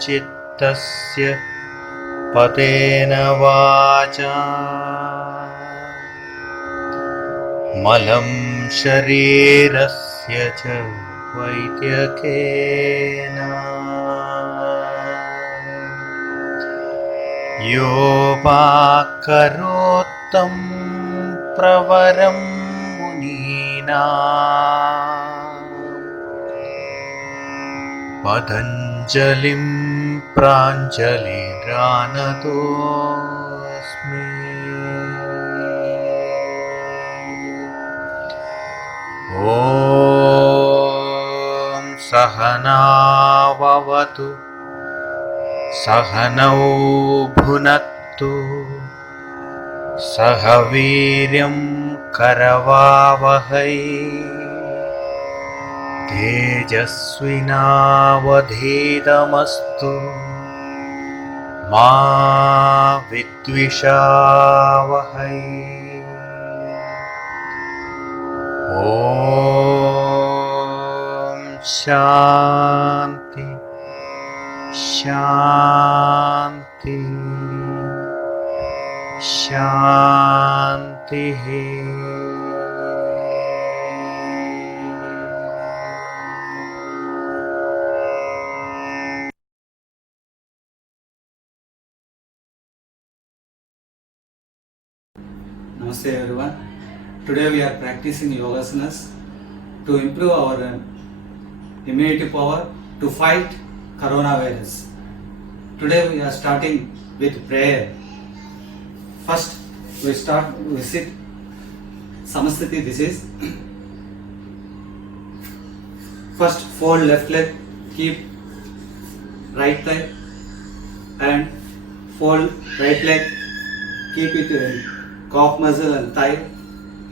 चित्तस्य पतेन वाचा मलं शरीरस्य च वैद्यकेन योपाकरोत्तं प्रवरं मुनीनां पतञ्जलिं प्राञ्जलिरानतोऽस्मि। ॐ सहनाववतु सहनौ भुनक्तु सह वीर्यं करवावहै तेजस्विनावधीतमस्तु मा विद्विषावहै। ॐ शान्ति शान्ति शान्तिः। Namaste everyone. Today we are practicing yogasanas to improve our immunity power to fight coronavirus. Today we are starting with prayer. First we sit Samasthiti. This is first fold left leg, keep right leg, and fold right leg, keep it calf muscle and thigh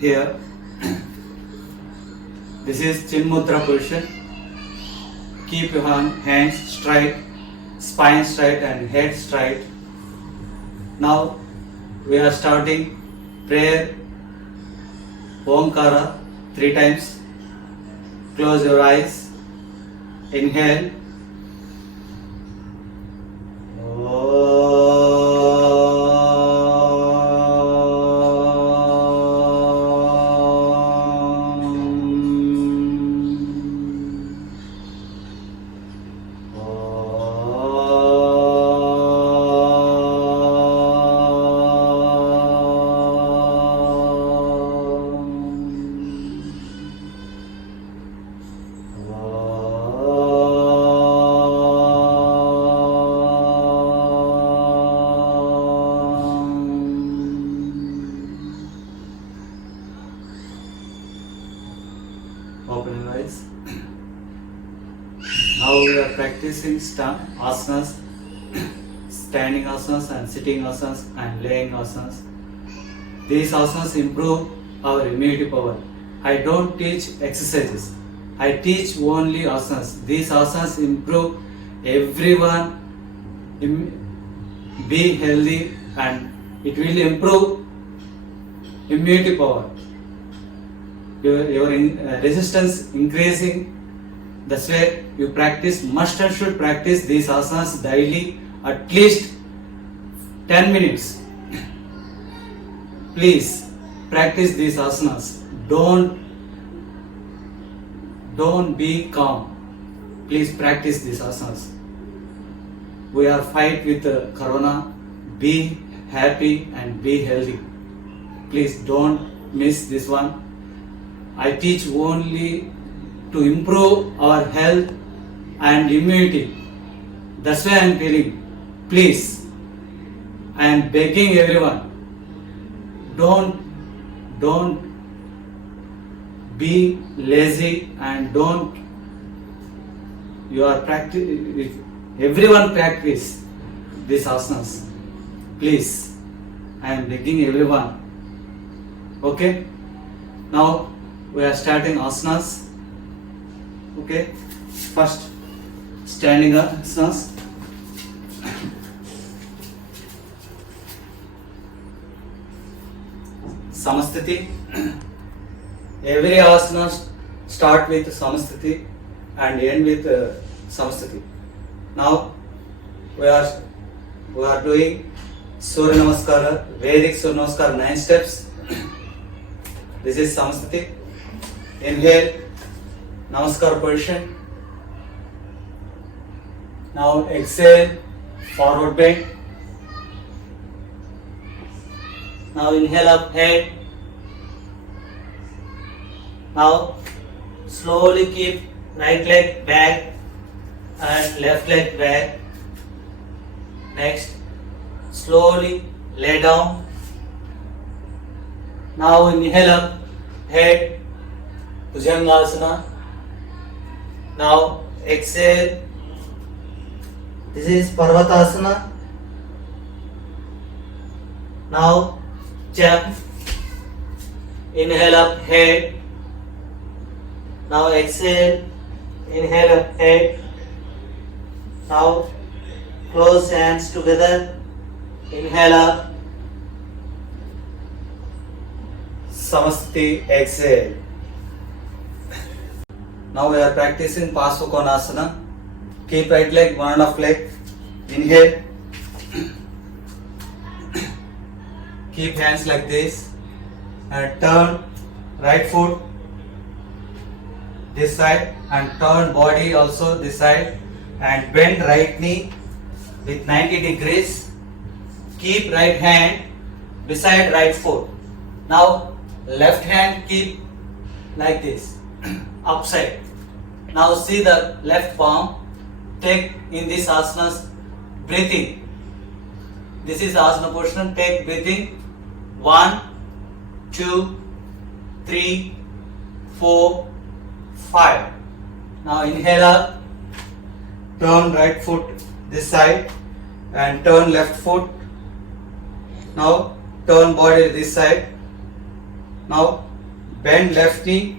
here. This is Chin Mudra position. Keep your hands straight, spine straight and head straight. Now we are starting prayer Omkara 3 times. Close your eyes. Inhale. Open your eyes. Now we are practicing asanas, standing asanas and sitting asanas and laying asanas. These asanas improve our immunity power. I don't teach exercises. I teach only asanas. These asanas improve everyone. Be healthy and it will improve immunity power. Your resistance increasing. That's why you practice, must and should practice these asanas daily, at least 10 minutes. Please practice these asanas. Don't be calm. Please practice these asanas. We are fight with corona. Be happy and be healthy. Please don't miss this one. I teach only to improve our health and immunity. That's why I am telling. Please, I am begging everyone. Don't be lazy and don't. You are practice. Everyone practice these asanas. Please, I am begging everyone. Okay. Now we are starting asanas. Okay, first standing asanas. Samasthiti. Every asana start with Samasthiti and end with Samasthiti. Now we are doing Surya Namaskara, Vedic Surya Namaskara 9 steps. This is Samastiti. Inhale, Namaskar position. Now exhale, forward bend. Now inhale up head. Now slowly keep right leg back and left leg back. Next, slowly lay down. Now inhale up head, Bhujangasana. Now exhale. This is Parvatasana. Now jump. Inhale up head. Now exhale. Inhale up head. Now close hands together. Inhale up. Samastiti. Exhale. Now we are practicing Pasvakonasana. Keep right leg, 1.5 leg. Inhale. Keep hands like this and turn right foot this side and turn body also this side and bend right knee with 90 degrees. Keep right hand beside right foot. Now left hand keep like this upside. Now see the left palm. Take in this asanas breathing. This is asana position. Take breathing. 1, 2, 3, 4, 5. Now inhale up. Turn right foot this side and turn left foot. Now turn body this side. Now bend left knee.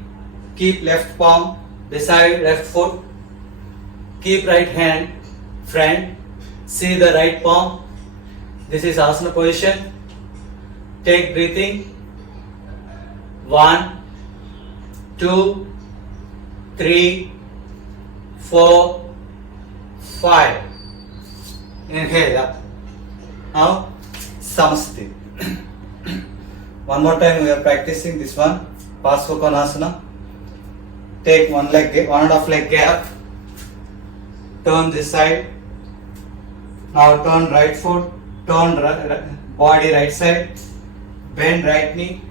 Keep left palm beside left foot. Keep right hand front. See the right palm. This is asana position. Take breathing. 1, 2, 3, 4, 5. Inhale up. Now Samastiti. One more time we are practicing this one. Pasvakonasana. Take 1.5 leg gap. Turn this side. Now turn right foot. Turn body right side. Bend right knee.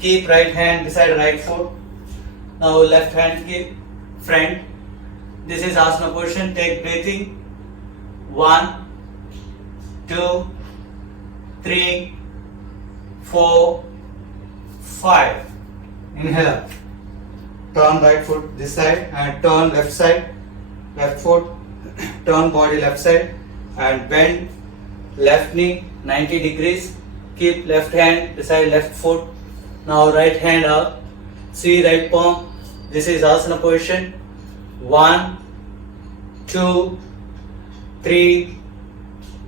Keep right hand beside right foot. Now left hand keep front. This is asana position. Take breathing. 1, 2, 3, 4, 5. Inhale up. Turn right foot this side and turn left side. Left foot. Turn body left side and bend left knee 90 degrees. Keep left hand beside left foot. Now right hand up. See right palm. This is asana position. 1, 2, 3,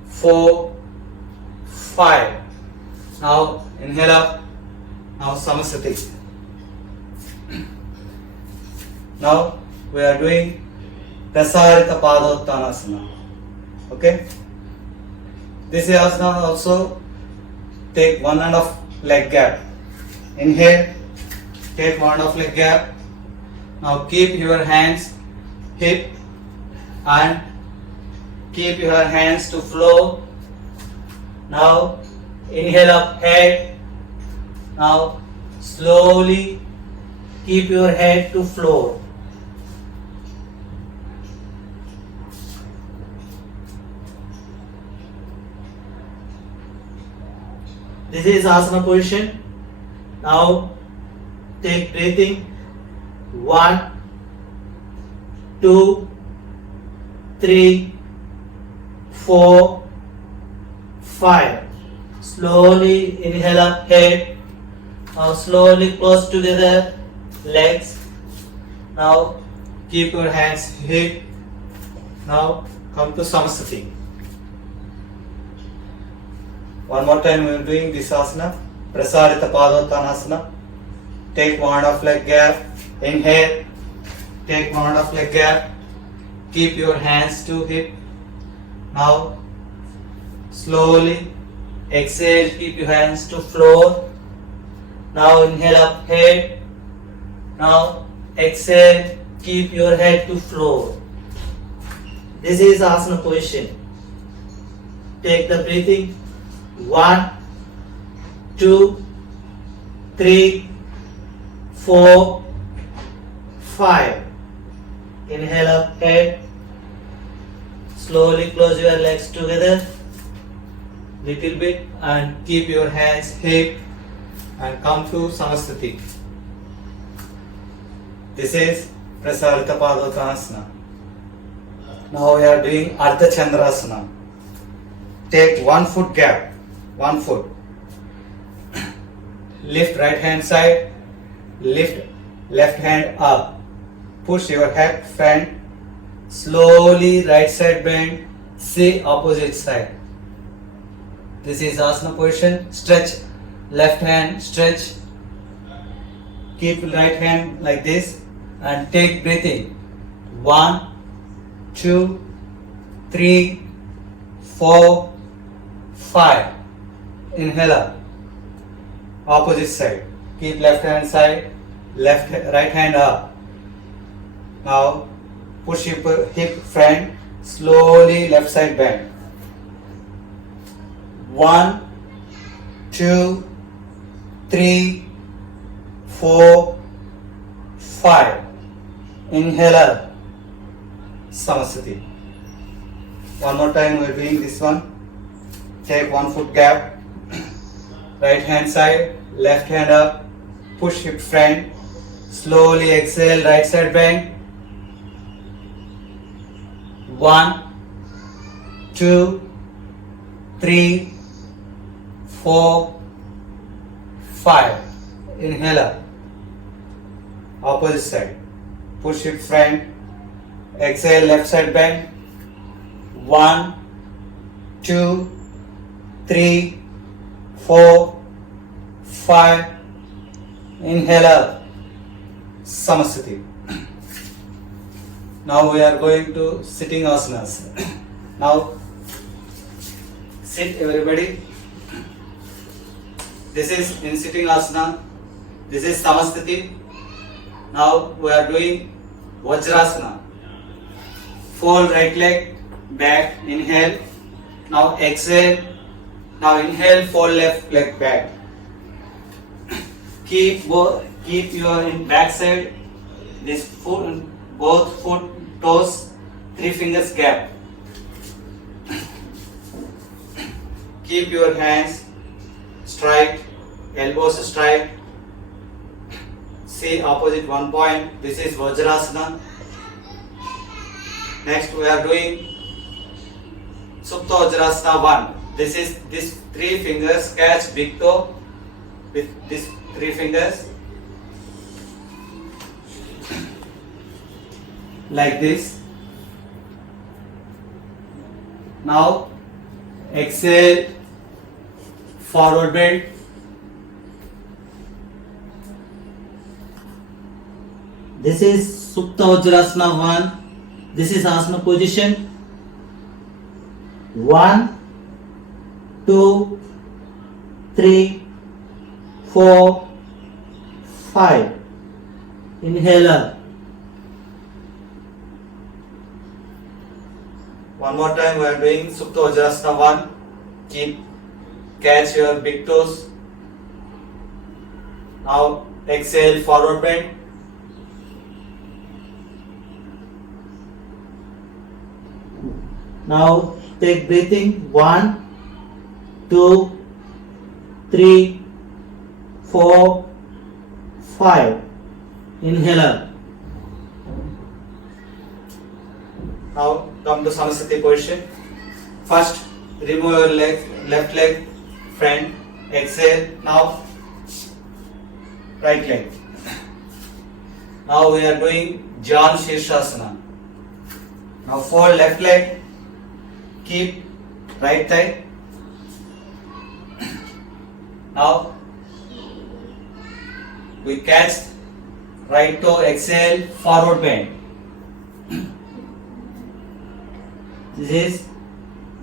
4, 5. Now inhale up. Now Samastiti. Now we are doing Prasarita Padottanasana. Okay. This asana also take 1.5 leg gap. Inhale. Take 1.5 leg gap. Now keep your hands hip and keep your hands to flow. Now inhale up head. Now slowly keep your head to floor. This is asana position. Now take breathing. 1, 2, 3, 4, 5. Slowly inhale up head. Now slowly close together legs. Now keep your hands hip. Now come to Samastiti. One more time we are doing this asana. Prasarita Padottanasana. Take 1.5 leg gap. Inhale. Take 1.5 leg gap. Keep your hands to hip. Now slowly exhale, keep your hands to floor. Now inhale up head. Now exhale, keep your head to floor. This is asana position. Take the breathing. 1, 2, 3, 4, 5. Inhale up head. Slowly close your legs together little bit and keep your hands hip and come to Samasthiti. This is Prasarita Padottanasana. Now we are doing Ardha Chandrasana. Take 1 foot gap, 1 foot. Lift right hand side, lift left hand up. Push your head front. Slowly right side bend, see opposite side. This is asana position. Stretch left hand, stretch. Keep right hand like this and take breathing. 1, 2, 3, 4, 5. Inhale up. Opposite side. Keep left hand side, right hand up. Now push hip front, slowly left side bend. 1, 2, 3, 4, 5. Inhale up. Samasthiti. One more time we are doing this one. Take 1 foot gap. Right hand side, left hand up. Push hip front. Slowly exhale, right side bend. 1, 2, 3, 4, 5. Inhale up. Opposite side. Push hip front. Exhale, left side bend. 1, 2, 3, 4, 5. Inhale up. Samasthiti. Now we are going to sitting asanas. Now sit everybody. This is in sitting asana. This is Samasthiti. Now we are doing Vajrasana. Fold right leg back. Inhale. Now exhale. Now inhale. Fold left leg back. Keep your in back side. This foot, both foot toes, 3 fingers gap. Keep your hands straight, elbows straight. See opposite one point. This is Vajrasana. Next we are doing Supta Vajrasana 1. This is these 3 fingers catch big toe with these 3 fingers like this. Now exhale, forward bend. This is Supta Vajrasana 1. This is asana position. 1, 2, 3, 4, 5. Inhale up. One more time we are doing Supta Vajrasana 1. Catch your big toes. Now exhale, forward bend. Now take breathing. 1, 2, 3, 4, 5. Inhale up. Now come to Samasthiti position. First remove your left leg front. Exhale. Now right leg. Now we are doing Janu Shirshasana. Now fold left leg. Keep right thigh. Now we catch right toe, exhale, forward bend. This is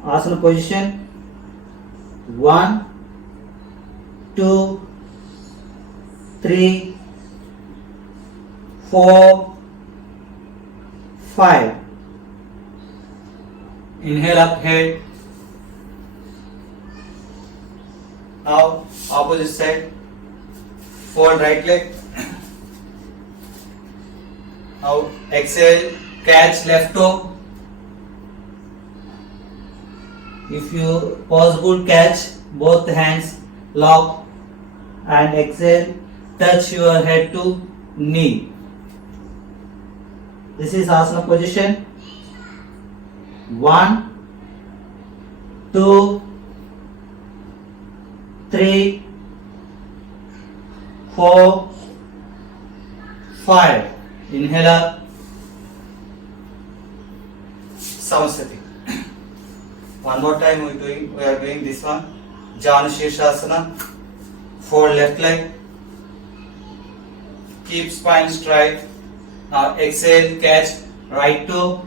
asana position. 1, 2, 3, 4, 5. Inhale up head. Now opposite side. Fold right leg. Now exhale, catch left toe. If you possible, catch both hands, lock, and exhale, touch your head to knee. This is asana position. 1, 2, 3, 4, 5. Inhale up. Samasthiti. One more time we are doing this one. Janu Shirshasana. Fold left leg. Keep spine straight. Now exhale, catch right toe.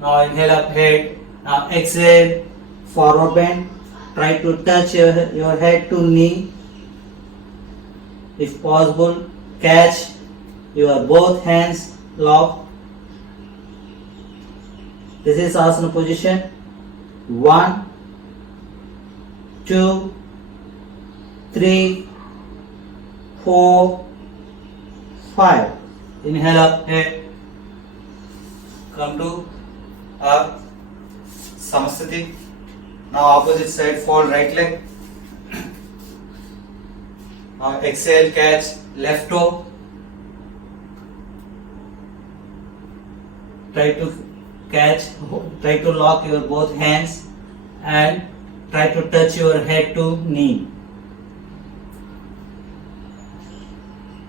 Now inhale up head. Now exhale, Forward bend. Try to touch your head to knee. If possible, catch your both hands, lock. This is asana position. 1, 2, 3, 4, 5. inhale up head. Come to our Samasthiti. Now opposite side, fold right leg. Now exhale, catch left toe. Try to lock your both hands and try to touch your head to knee.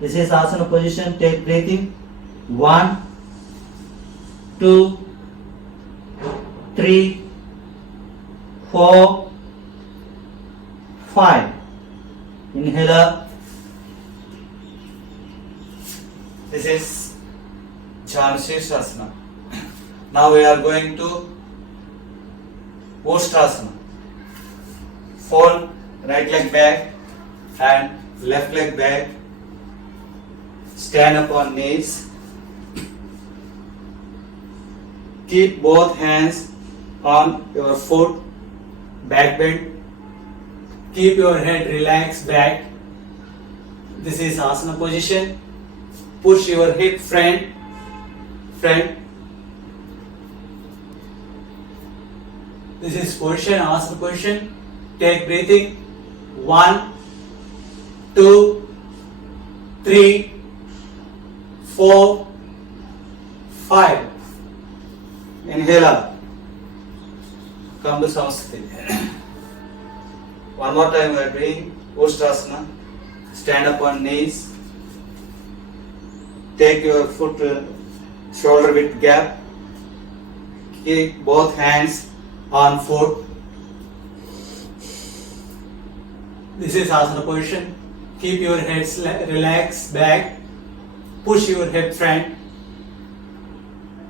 This is asana position. Take breathing. 1, 2, 3, 4, 5. Inhale up. This is Janu Shirshasana. Now we are going to Ustrasana. Fold right leg back and left leg back. Stand up on knees. Keep both hands on your foot. Back bend. Keep your head relaxed back. This is asana position. Push your hip front. This is position, asana position. Take breathing. 1, 2, 3, 4, 5. Inhale up. Come to Samasthiti. One more time we are doing Ustrasana. Stand up on knees. Take your foot shoulder width gap. Keep both hands on foot. This is asana position. Keep your head relaxed back. Push your hip front.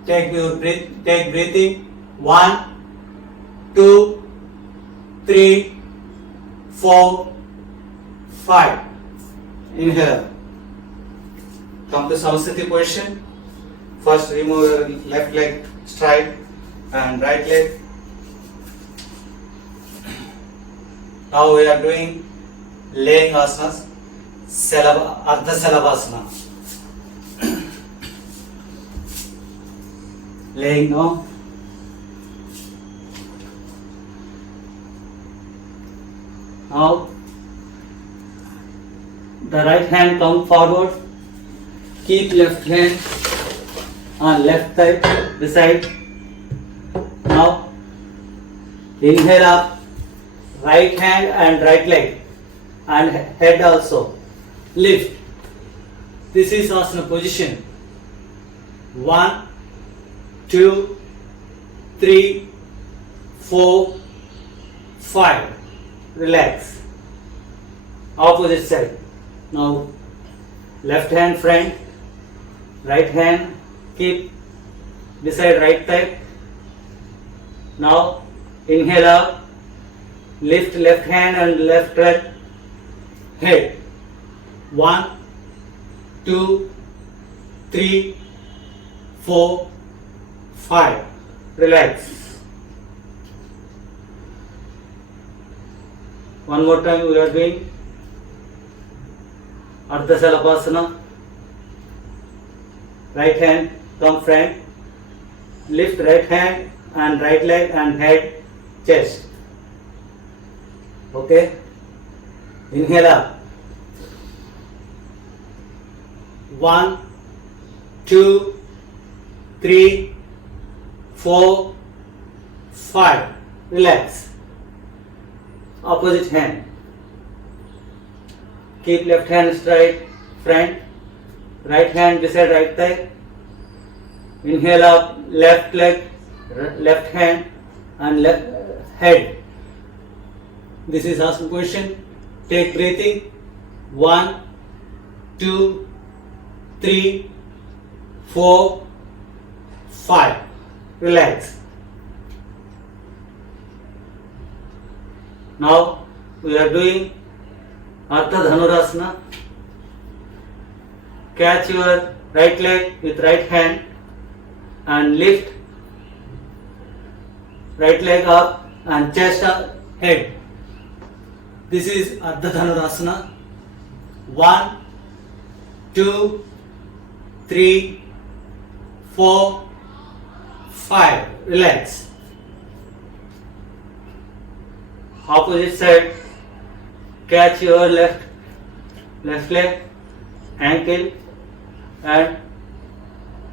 Take breathing. 1, 2, 3, 4, 5. Inhale. Come to Samasthiti position. First remove your left leg straight and right leg. Now we are doing laying asanas, Ardha Salabhasana. Laying now. Now the right hand come forward. Keep left hand on left side, this side. Now inhale up, right hand and right leg and head also. Lift. This is asana position. 1, 2, 3, 4, 5. Relax. Opposite side. Now left hand front, right hand keep beside right side. Now inhale up, lift left hand and left leg, head. 1, 2, 3, 4, 5. Relax. One more time we are doing Ardha Salabhasana. Right hand come front, lift right hand and right leg and head, chest. Okay, inhale up. 1, 2, 3, 4, 5. Relax. Opposite hand. Keep left hand straight front, right hand beside right thigh. Inhale up, left leg, left hand and left head. This is asana position. Take breathing. 1, 2, 3, 4, 5. Relax. Now we are doing Ardha Dhanurasana. Catch your right leg with right hand and lift right leg up and chest up, head. This is Ardha Dhanurasana. 1, 2, 3, 4, 5. Relax. Opposite side. Catch your left leg, ankle and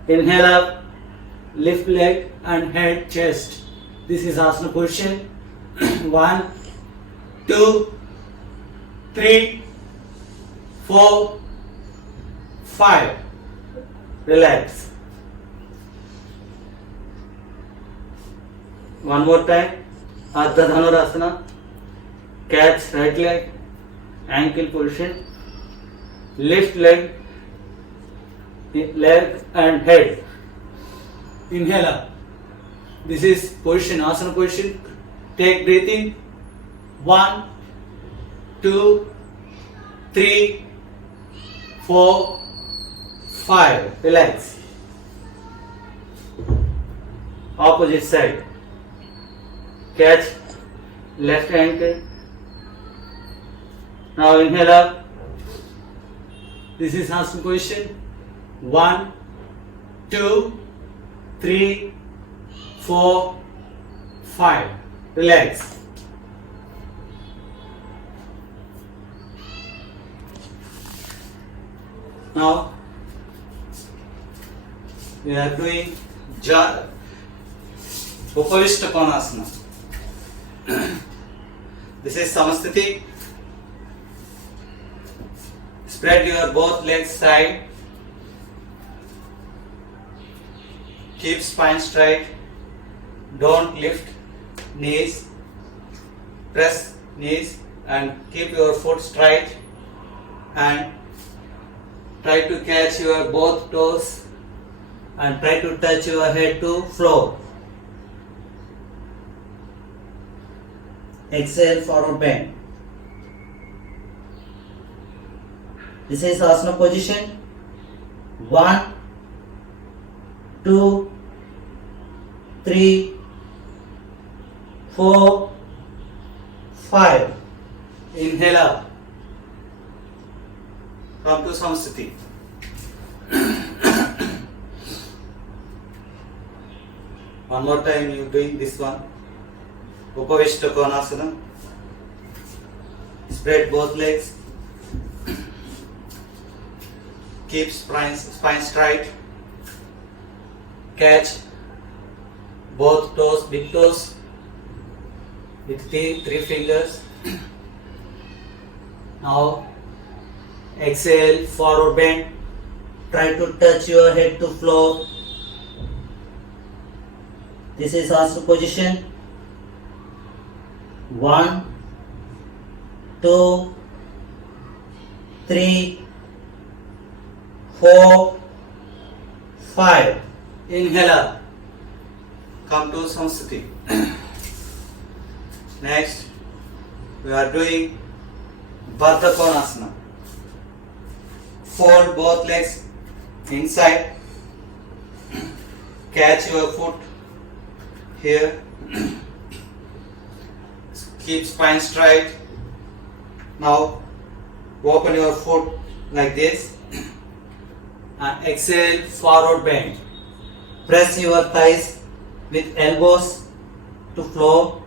inhale up, lift leg and head, chest. This is asana position. 1, 2, 3, 4, 5. Relax. One more time. Ardha Dhanurasana. Catch right leg, ankle position, lift leg and head. Inhale up. This is position, asana position. Take breathing. 1, 2, 3, 4, 5. Relax. Opposite side. Catch left ankle. Now inhale up. This is asana position. 1, 2, 3, 4, 5. Relax. Now we are doing Upavishta Konasana. This is Samasthiti. Spread your both legs side. Keep spine straight. Don't lift knees. Press knees and keep your foot straight and try to catch your both toes and try to touch your head to floor. Exhale, forward bend. This is asana position. 1, 2, 3, 4, 5. Inhale up. Come to Samasthiti. One more time you doing this one. Upavishta Konasana. Spread both legs. Keep spine straight. Catch both toes, big toes with three fingers. Now exhale, forward bend. Try to touch your head to floor. This is asana position. 1, 2, 3, 4, 5. Inhale up. Come to Samasthiti. Next, we are doing Baddha Konasana. Fold both legs inside. Catch your foot here. Keep spine straight. Now open your foot like this and exhale, forward bend. Press your thighs with elbows to floor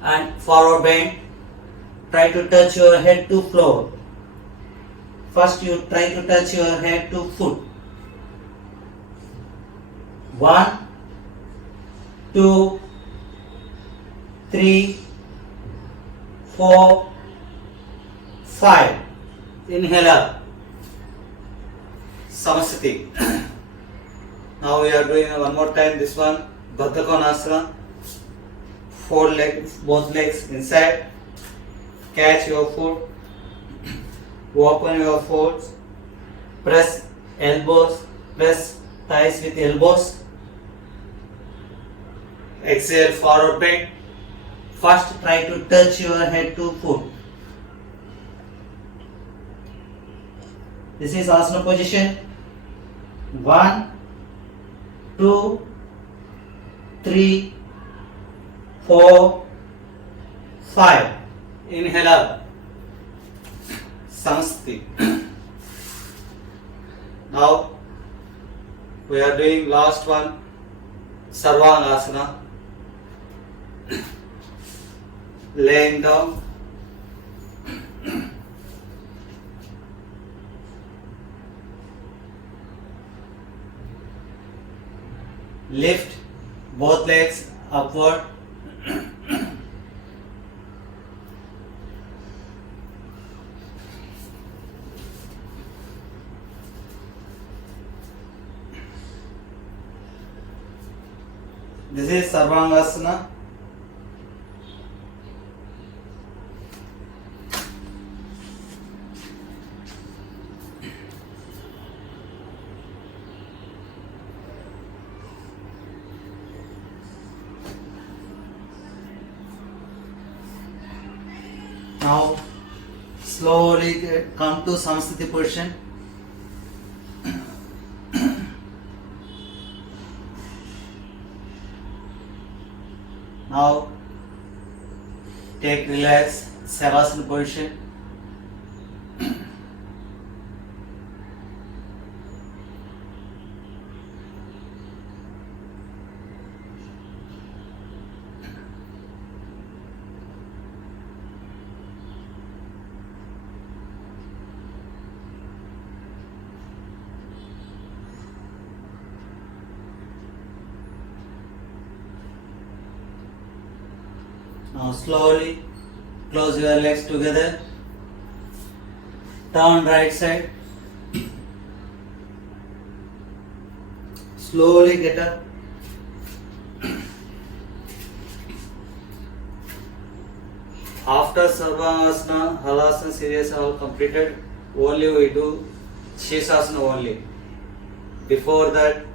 and forward bend. Try to touch your head to floor. First you try to touch your head to foot. 1, 2, 3, 4, 5. Inhale up. Samasthiti. Now we are doing one more time this one. Baddha Konasana. Fold legs, both legs inside. Catch your foot. Open your foot. Press elbows. Press thighs with elbows. Exhale, forward bend. First try to touch your head to foot. This is asana position. 1, 2, 3, 4, 5. Inhale up. Samasthiti. Now we are doing last one, Sarvangasana. Laying down. Lift both legs upward. This is Sarvangasana. Now slowly come to Samasthiti position. Now take relax Savasana position. Now slowly close your legs together. Turn right side. Slowly get up. After Sarvangasana, Halasana series are all completed, only we do Shesasana only. Before that,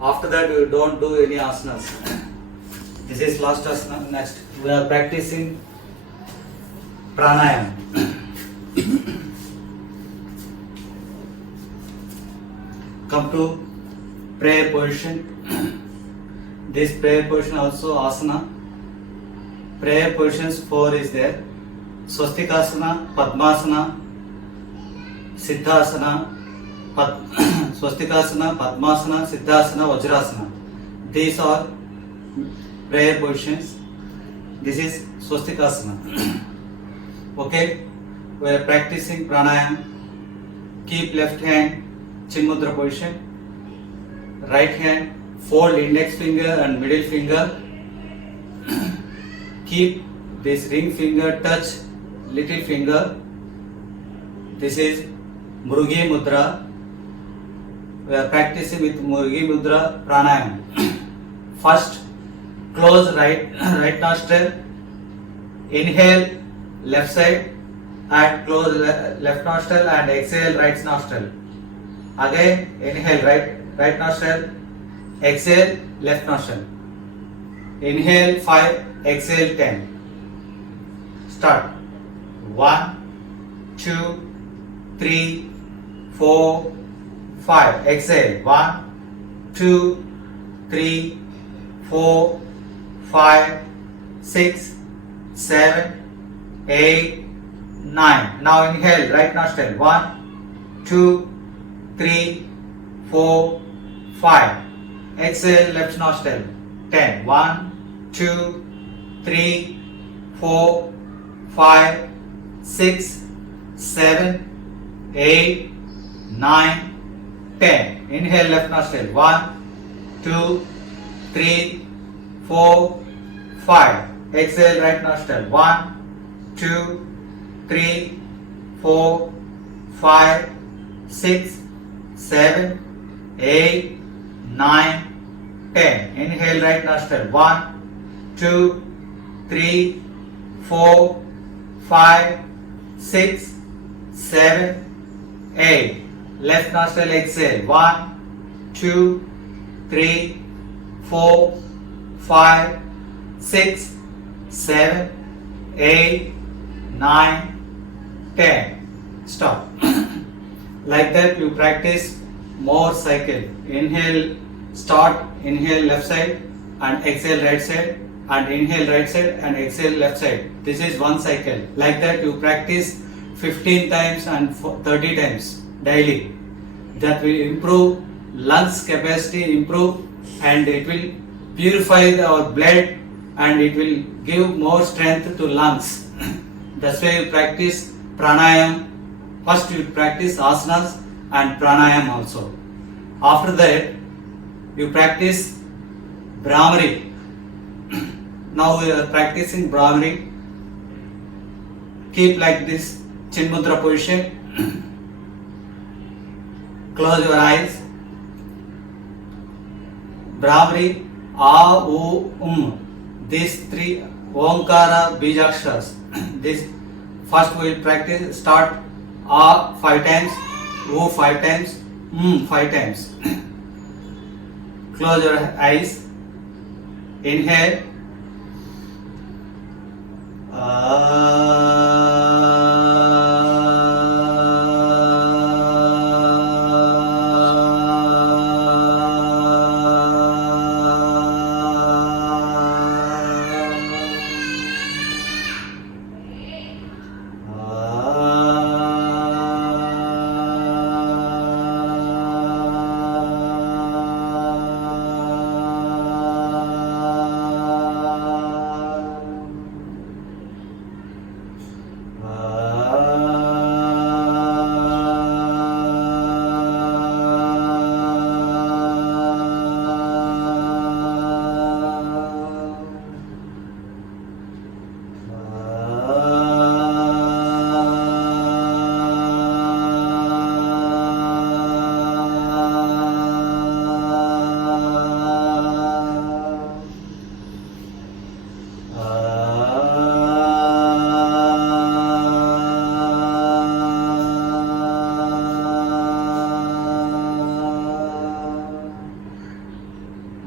after that we don't do any asanas. This is last asana. Next, we are practicing pranayam. Come to prayer position. This prayer position also asana. Prayer positions 4 is there. Swastikasana, Padmasana, Siddhasana, Swastikasana, Padmasana, Siddhasana, Vajrasana. These are prayer positions. This is Swastikasana. Okay, we are practicing pranayam. Keep left hand chin mudra position. Right hand fold index finger and middle finger. Keep this ring finger touch little finger. This is Mrugi Mudra. We are practicing with Mrugi Mudra pranayam. First, close right nostril. Inhale left side and close left nostril and exhale right nostril. Again, inhale right nostril. Exhale left nostril. Inhale 5, exhale 10. Start. 1, 2, 3, 4, 5. Exhale. 1, 2, 3, 4, 5, 6, 7, 8, 9. Now inhale, right nostril. 1, 2, 3, 4, 5. Exhale, left nostril. 10. 1, 2, 3, 4, 5, 6, 7, 8, 9, 10. Inhale, left nostril. 1, 2, 3, 4, 5. Exhale, right nostril. 1, 2, 3, 4, 5, 6, 7, 8, 9, 10. Inhale, right nostril. 1, 2, 3, 4, 5, 6, 7, 8. Left nostril, exhale. 1, 2, 3, 4, 5, 6, 7, 8, 9, 10. Stop. Like that you practice more cycle. Inhale, start, inhale left side and exhale right side, and inhale right side and exhale left side. This is one cycle. Like that you practice 15 times and 30 times daily. That will improve lungs capacity, improve, and it will purify our blood, and it will give more strength to lungs. That's why you practice pranayam. First you practice asanas and pranayam also. After that you practice Brahmari. Now we are practicing Brahmari. Keep like this chin mudra position. Close your eyes. Brahmari, A, U, These three Omkara Bijakshas. This first we will practice. Start A 5 times, U 5 times, 5 times. Close your eyes. Inhale.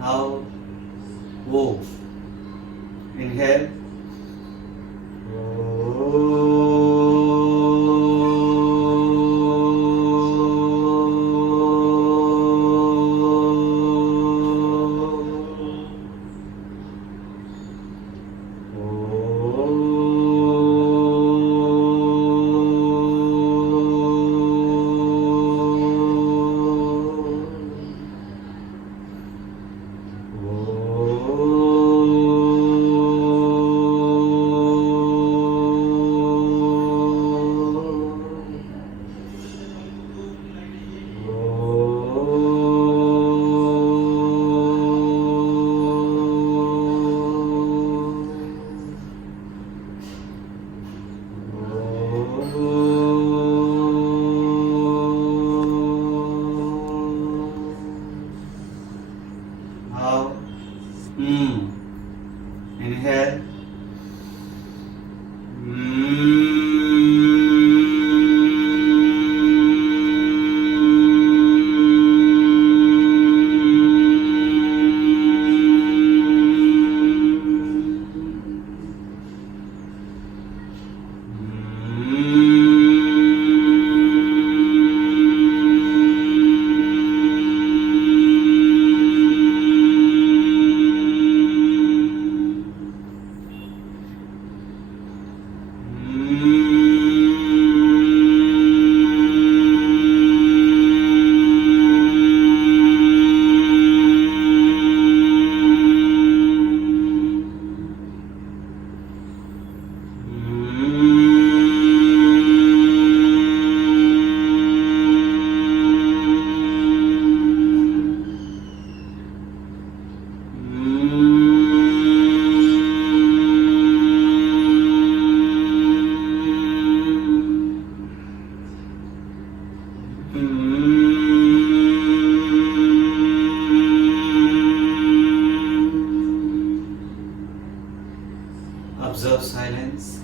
Now, O. Inhale. Now, inhale. observe silence.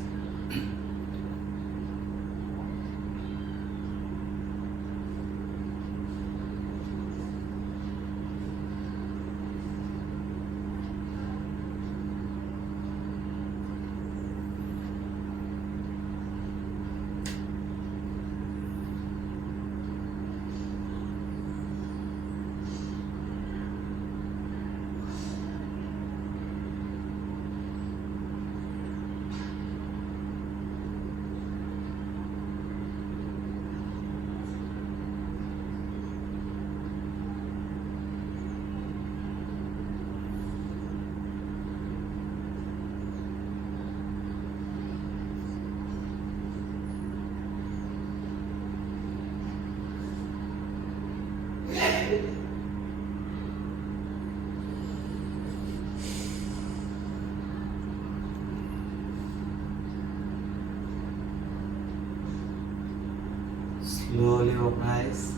Slowly open eyes.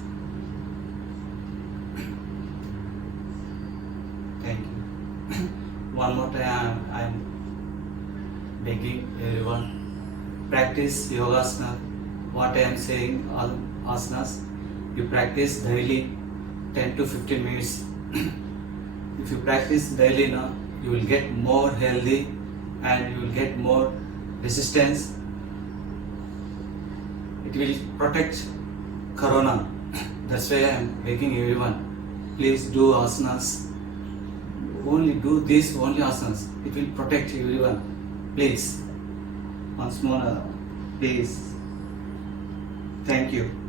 Thank you. One more time, I'm begging everyone, practice yogasana. What I am saying, all asanas, you practice daily 10 to 15 minutes. If you practice daily now, you will get more healthy and you will get more resistance. It will protect corona. That's why I am begging everyone, please do asanas. Only do this, only asanas. It will protect everyone. Please. Once more, please. Thank you.